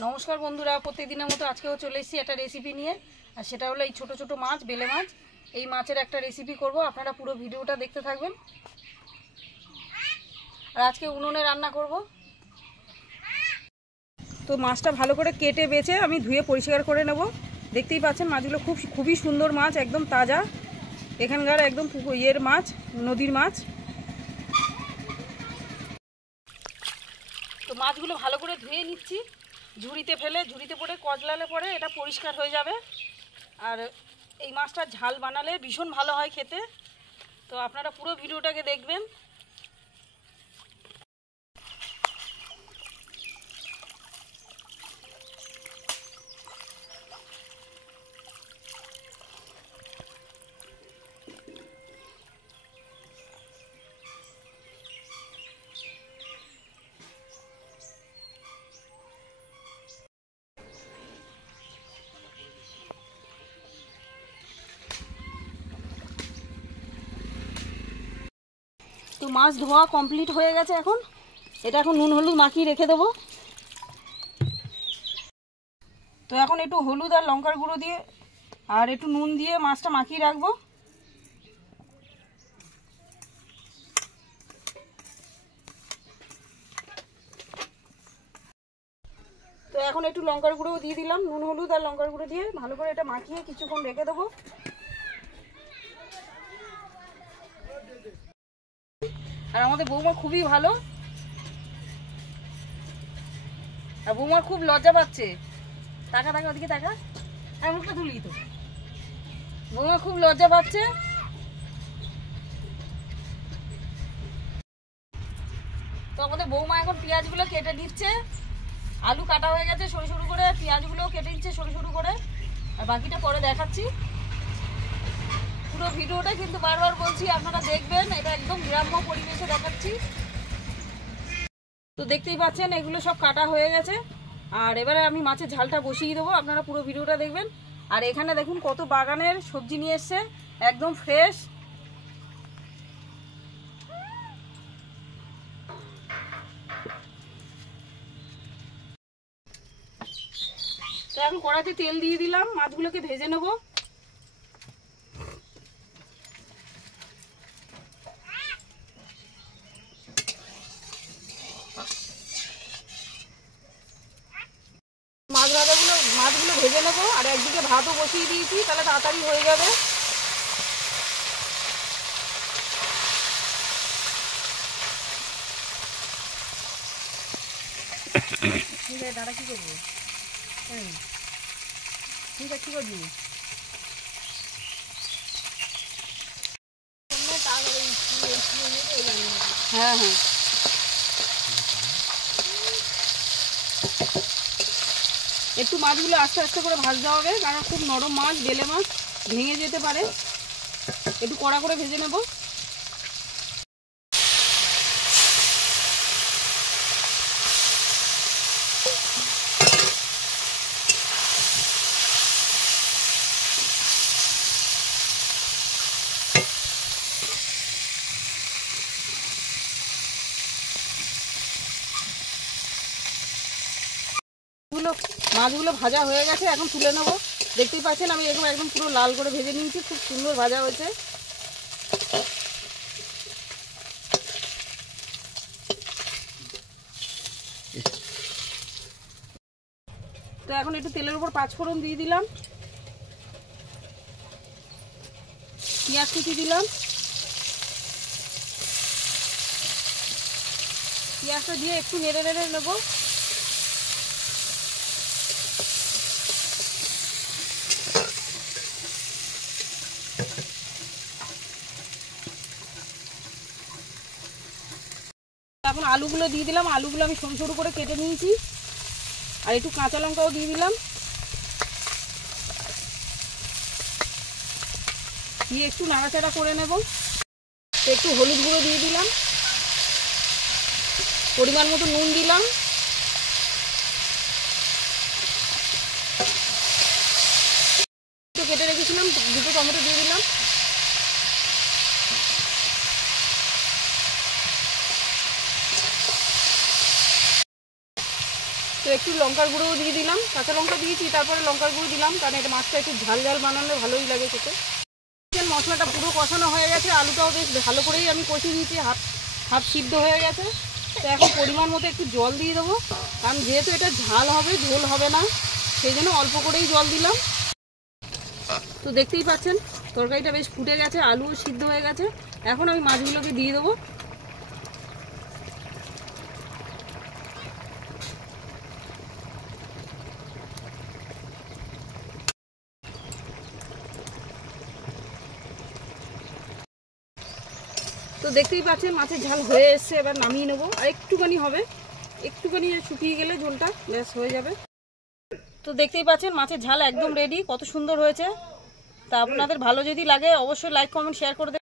नमस्कार बंधुरा प्रतिदिনের মতো আজকেও চলে এসেছি একটা রেসিপি নিয়ে। আর সেটা হলো এই ছোট ছোট মাছ, বেলে মাছ। এই মাছের একটা রেসিপি করব, আপনারা পুরো ভিডিওটা দেখতে থাকবেন। আর আজকে উনুনে রান্না করব। তো মাছটা ভালো করে কেটে বেছে আমি ধুয়ে পরিষ্কার করে নেব। দেখতেই পাচ্ছেন মাছগুলো খুবই সুন্দর মাছ, একদম তাজা, এখানকার একদম ইয়ের মাছ, নদীর মাছ। তো মাছগুলো ভালো করে ধুয়ে নিচ্ছি, ঝুড়িতে ফেলে, ঝুড়িতে পরে কচলালে পরে এটা পরিষ্কার হয়ে যাবে। আর এই মাছটা ঝাল বানালে ভীষণ ভালো হয় খেতে। তো আপনারা পুরো ভিডিওটাকে দেখবেন। তো মাছ ধোয়া কমপ্লিট হয়ে গেছে। এটা এখন নুন হলুদ মাখিয়ে রেখে দেবো। তো এখন একটু হলুদ আর লঙ্কার গুঁড়ো দিয়ে আর একটু নুন দিয়ে মাছটা মাখিয়ে রাখবো। তো এখন একটু লঙ্কার গুঁড়ো দিয়ে দিলাম, নুন হলুদ আর লঙ্কার গুঁড়ো দিয়ে ভালো করে এটা মাখিয়ে কিছুক্ষণ রেখে দেবো। আর আমাদের বৌমা খুবই ভালো, আর বৌমার খুব লজ্জা পাচ্ছে। টাকা টাকা ওদিকে টাকা, আমি মুখটা তুলি। তো বৌমা খুব লজ্জা পাচ্ছে। তো আমাদের বৌমা এখন পেঁয়াজগুলো কেটে দিচ্ছে। আলু কাটা হয়ে গেছে সরু সরু করে, পেঁয়াজগুলো কেটে দিচ্ছে সরু সরু করে। আর বাকিটা পরে দেখাচ্ছি। পুরো ভিডিওটা কিন্তু বারবার বলছি আপনারা দেখবেন, এটা একদম গ্রাম্য পরিবেশে দেখাচ্ছি। তো দেখতেই পাচ্ছেন এগুলো সব কাটা হয়ে গেছে। আর এবারে আমি মাছের ঝালটা বসিয়ে দেবো, আপনারা পুরো ভিডিওটা দেখবেন। আর এখানে দেখুন কত বাগানের সবজি নিয়ে এসছে, একদম ফ্রেশ। তো এখন কড়াইতে তেল দিয়ে দিলাম, মাছগুলোকে ভেজে নেব। মাছগুলো ভেজে নেব। আর একদিকে ভাতও বসিয়ে দিয়েছি, তাহলে তাড়াতাড়ি হয়ে যাবে। ঠিক আছে দাদা, কি করবো? ঠিক আছে, কি করবি? হ্যাঁ হ্যাঁ, একটু মাছগুলো আস্তে আস্তে করে ভাজতে হবে, কারণ খুব নরম মাছ, বেলে মাছ, ভেঙে যেতে পারে। একটু কড়া করে ভেজে নেব। মাছগুলো ভাজা হয়ে গেছে, এখন তুলে নেব। দেখতেই পাচ্ছেন আমি এরকম একদম পুরো লাল করে ভেজে নিয়েছি, খুব সুন্দর ভাজা হয়েছে। তো এখন একটু তেলের উপর পাঁচফোড়ন দিয়ে দিলাম, পেঁয়াজ কুচি দিলাম। পেঁয়াজটা দিয়ে একটু নেড়ে নেড়ে নেব। এখন আলুগুলো দিয়ে দিলাম, আলুগুলো আমি সরু সরু করে কেটে নিয়েছি। আর একটু কাঁচা লঙ্কাও দিয়ে দিলাম, দিয়ে একটু নাড়াচাড়া করে নেব। একটু হলুদ গুঁড়ো দিয়ে দিলাম, পরিমাণ মতো নুন দিলাম। কেটে রেখেছিলাম দুটো টমেটো দিয়ে দিলাম। তো একটু লঙ্কার গুঁড়োও দিয়ে দিলাম, কাঁচা লঙ্কা দিয়েছি, তারপরে লঙ্কার গুঁড়ো দিলাম, কারণ এটা মাছটা একটু ঝাল ঝাল বানালে ভালোই লাগে খেতে। মশলাটা পুরো কষানো হয়ে গেছে, আলুটাও বেশ ভালো করেই আমি কষিয়ে দিয়েছি, হাফ সিদ্ধ হয়ে গেছে। তো এখন পরিমাণ মতো একটু জল দিয়ে দেবো, কারণ যেহেতু এটা ঝাল হবে, ঝোল হবে না, সেই জন্য অল্প করেই জল দিলাম। তো দেখতেই পাচ্ছেন তরকারিটা বেশ ফুটে গেছে, আলুও সিদ্ধ হয়ে গেছে। এখন আমি মাছগুলোকে দিয়ে দেবো। তো দেখতেই পাচ্ছেন মাছের ঝাল হয়ে এসছে, এবার নামিয়ে নেবো। আর একটুখানি হবে, একটুখানি শুকিয়ে গেলে ঝোলটা ব্যাস হয়ে যাবে। তো দেখতেই পাচ্ছেন মাছের ঝাল একদম রেডি, কত সুন্দর হয়েছে। তা আপনাদের ভালো যদি লাগে অবশ্যই লাইক কমেন্ট শেয়ার করে দেবেন।